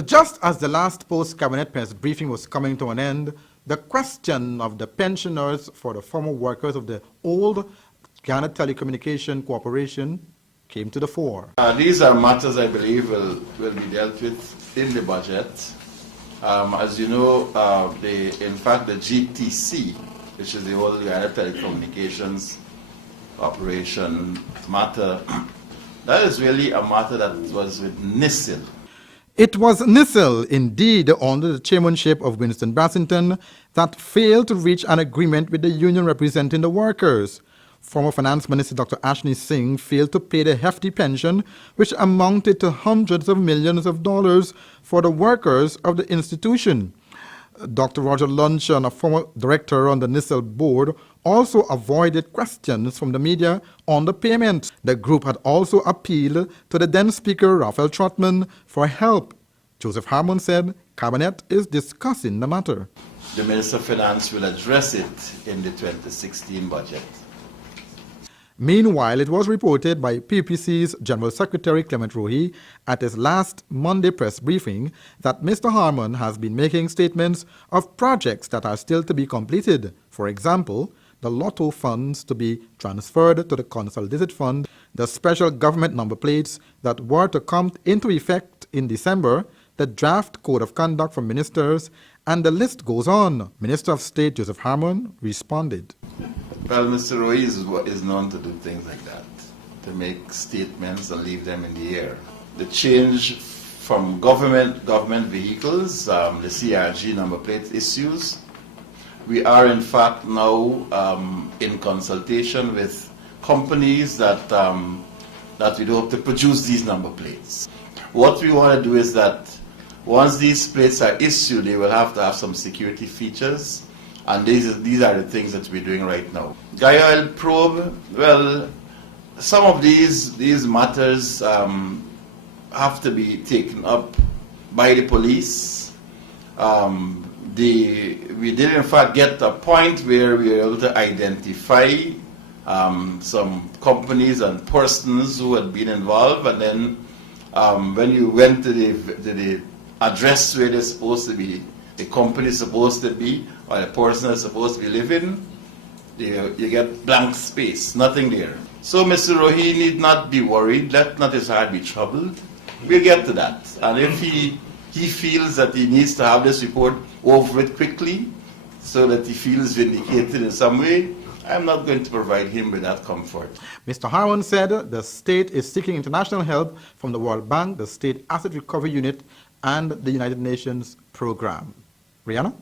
Just as the last post-cabinet press briefing was coming to an end, the question of the pensioners for the former workers of the old Guyana Telecommunication Corporation came to the fore. These are matters I believe will be dealt with in the budget. As you know, in fact the GTC, which is the old Guyana Telecommunications Corporation matter, that is really a matter that was with NISIL. It was NISIL, indeed, under the chairmanship of Winston Brassington, that failed to reach an agreement with the union representing the workers. Former Finance Minister Dr. Ashni Singh failed to pay the hefty pension, which amounted to hundreds of millions of dollars for the workers of the institution. Dr. Roger Luncheon, a former director on the NISIL board, also avoided questions from the media on the payment. The group had also appealed to the then Speaker Raphael Trotman for help. Joseph Harmon said Cabinet is discussing the matter. The Minister of Finance will address it in the 2016 budget. Meanwhile, it was reported by PPC's General Secretary Clement Rohi at his last Monday press briefing that Mr. Harmon has been making statements of projects that are still to be completed. For example, the lotto funds to be transferred to the Consolidated Fund, the special government number plates that were to come into effect in December, the draft code of conduct for ministers, and the list goes on. Minister of State Joseph Harmon responded. Well, Mr. Roy is known to do things like that, to make statements and leave them in the air. The change from government vehicles, the CRG number plate issues, we are in fact now in consultation with companies that we hope to produce these number plates. What we want to do is that once these plates are issued, they will have to have some security features. And these are the things that we're doing right now. Gaia probe, well, some of these matters have to be taken up by the police. We did in fact get to a point where we were able to identify some companies and persons who had been involved, and then when you went to the address where they're supposed to be, the company is supposed to be, or the person is supposed to be living, you get blank space, nothing there. So Mr. Rohi need not be worried, let not his heart be troubled. We'll get to that. And if he feels that he needs to have this report over it quickly, so that he feels vindicated in some way, I'm not going to provide him with that comfort. Mr. Harmon said the state is seeking international help from the World Bank, the State Asset Recovery Unit, and the United Nations Program. Rihanna?